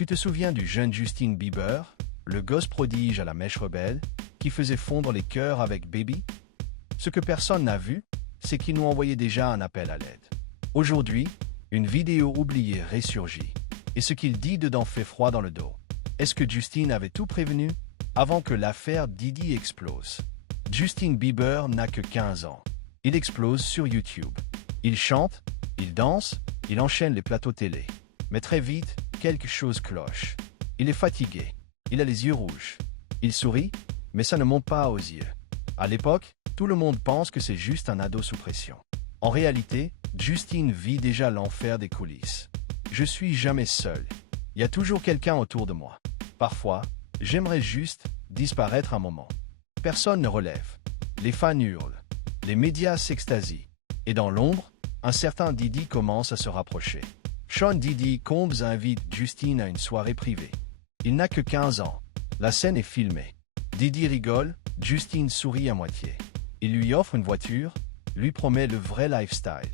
Tu te souviens du jeune Justin Bieber, le gosse prodige à la mèche rebelle, qui faisait fondre les cœurs avec Baby? Ce que personne n'a vu, c'est qu'il nous envoyait déjà un appel à l'aide. Aujourd'hui, une vidéo oubliée ressurgit. Et ce qu'il dit dedans fait froid dans le dos. Est-ce que Justin avait tout prévenu avant que l'affaire Diddy explose? Justin Bieber n'a que 15 ans. Il explose sur YouTube. Il chante, il danse, il enchaîne les plateaux télé. Mais très vite, quelque chose cloche. Il est fatigué. Il a les yeux rouges. Il sourit, mais ça ne monte pas aux yeux. À l'époque, tout le monde pense que c'est juste un ado sous pression. En réalité, Justin vit déjà l'enfer des coulisses. Je suis jamais seul. Il y a toujours quelqu'un autour de moi. Parfois, j'aimerais juste disparaître un moment. Personne ne relève. Les fans hurlent. Les médias s'extasient. Et dans l'ombre, un certain Diddy commence à se rapprocher. Sean Diddy Combs invite Justin à une soirée privée. Il n'a que 15 ans. La scène est filmée. Diddy rigole, Justin sourit à moitié. Il lui offre une voiture, lui promet le vrai lifestyle.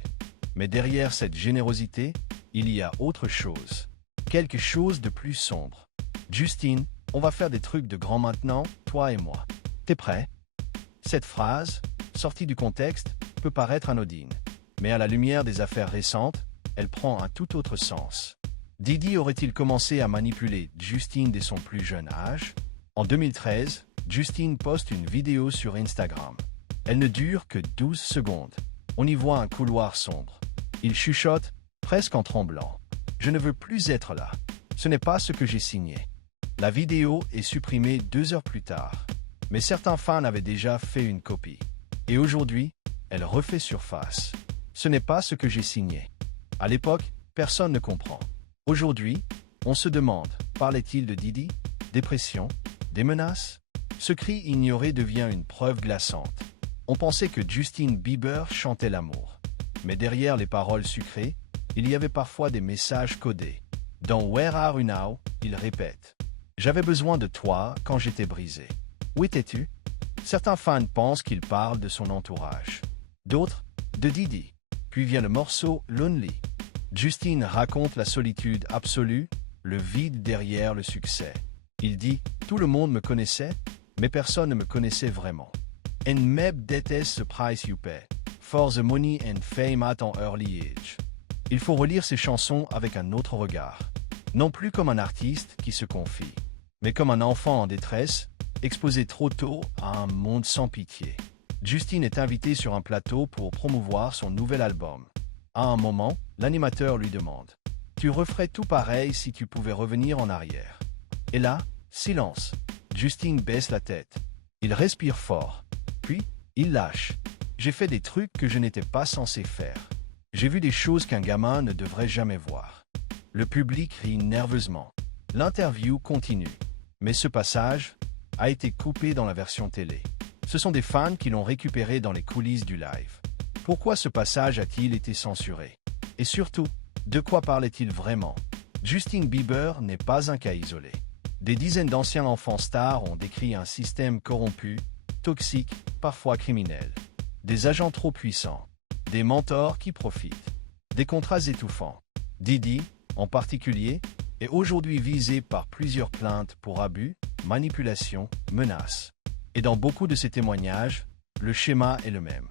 Mais derrière cette générosité, il y a autre chose. Quelque chose de plus sombre. Justin, on va faire des trucs de grand maintenant, toi et moi. T'es prêt? Cette phrase, sortie du contexte, peut paraître anodine. Mais à la lumière des affaires récentes, elle prend un tout autre sens. Diddy aurait-il commencé à manipuler Justin dès son plus jeune âge? En 2013, Justin poste une vidéo sur Instagram. Elle ne dure que 12 secondes. On y voit un couloir sombre. Il chuchote, presque en tremblant. « Je ne veux plus être là. Ce n'est pas ce que j'ai signé. » La vidéo est supprimée 2 heures plus tard. Mais certains fans avaient déjà fait une copie. Et aujourd'hui, elle refait surface. Ce n'est pas ce que j'ai signé. À l'époque, personne ne comprend. Aujourd'hui, on se demande, parlait-il de Diddy? Dépression? Des menaces? Ce cri ignoré devient une preuve glaçante. On pensait que Justin Bieber chantait l'amour. Mais derrière les paroles sucrées, il y avait parfois des messages codés. Dans Where Are You Now, il répète « J'avais besoin de toi quand j'étais brisé. Où étais-tu » Certains fans pensent qu'il parle de son entourage. D'autres, de Diddy. Puis vient le morceau « Lonely ». Justin raconte la solitude absolue, le vide derrière le succès. Il dit « Tout le monde me connaissait, mais personne ne me connaissait vraiment. And maybe that is the price you pay for the money and fame at an early age. » Il faut relire ses chansons avec un autre regard. Non plus comme un artiste qui se confie, mais comme un enfant en détresse, exposé trop tôt à un monde sans pitié. Justin est invité sur un plateau pour promouvoir son nouvel album. À un moment, l'animateur lui demande « Tu referais tout pareil si tu pouvais revenir en arrière ?» Et là, silence. Justin baisse la tête. Il respire fort. Puis, il lâche. « J'ai fait des trucs que je n'étais pas censé faire. J'ai vu des choses qu'un gamin ne devrait jamais voir. » Le public rit nerveusement. L'interview continue. Mais ce passage a été coupé dans la version télé. Ce sont des fans qui l'ont récupéré dans les coulisses du live. Pourquoi ce passage a-t-il été censuré? Et surtout, de quoi parlait-il vraiment? Justin Bieber n'est pas un cas isolé. Des dizaines d'anciens enfants stars ont décrit un système corrompu, toxique, parfois criminel. Des agents trop puissants. Des mentors qui profitent. Des contrats étouffants. Diddy, en particulier, est aujourd'hui visé par plusieurs plaintes pour abus, manipulation, menaces. Et dans beaucoup de ces témoignages, le schéma est le même.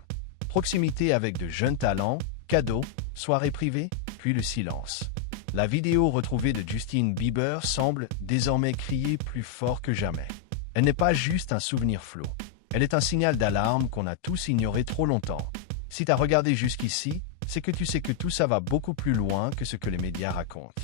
Proximité avec de jeunes talents, cadeaux, soirées privées, puis le silence. La vidéo retrouvée de Justin Bieber semble désormais crier plus fort que jamais. Elle n'est pas juste un souvenir flou. Elle est un signal d'alarme qu'on a tous ignoré trop longtemps. Si tu as regardé jusqu'ici, c'est que tu sais que tout ça va beaucoup plus loin que ce que les médias racontent.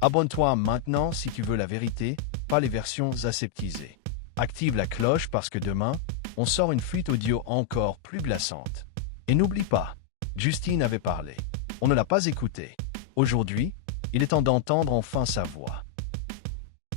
Abonne-toi maintenant si tu veux la vérité, pas les versions aseptisées. Active la cloche parce que demain, on sort une fuite audio encore plus glaçante. Et n'oublie pas, Justin avait parlé. On ne l'a pas écouté. Aujourd'hui, il est temps d'entendre enfin sa voix.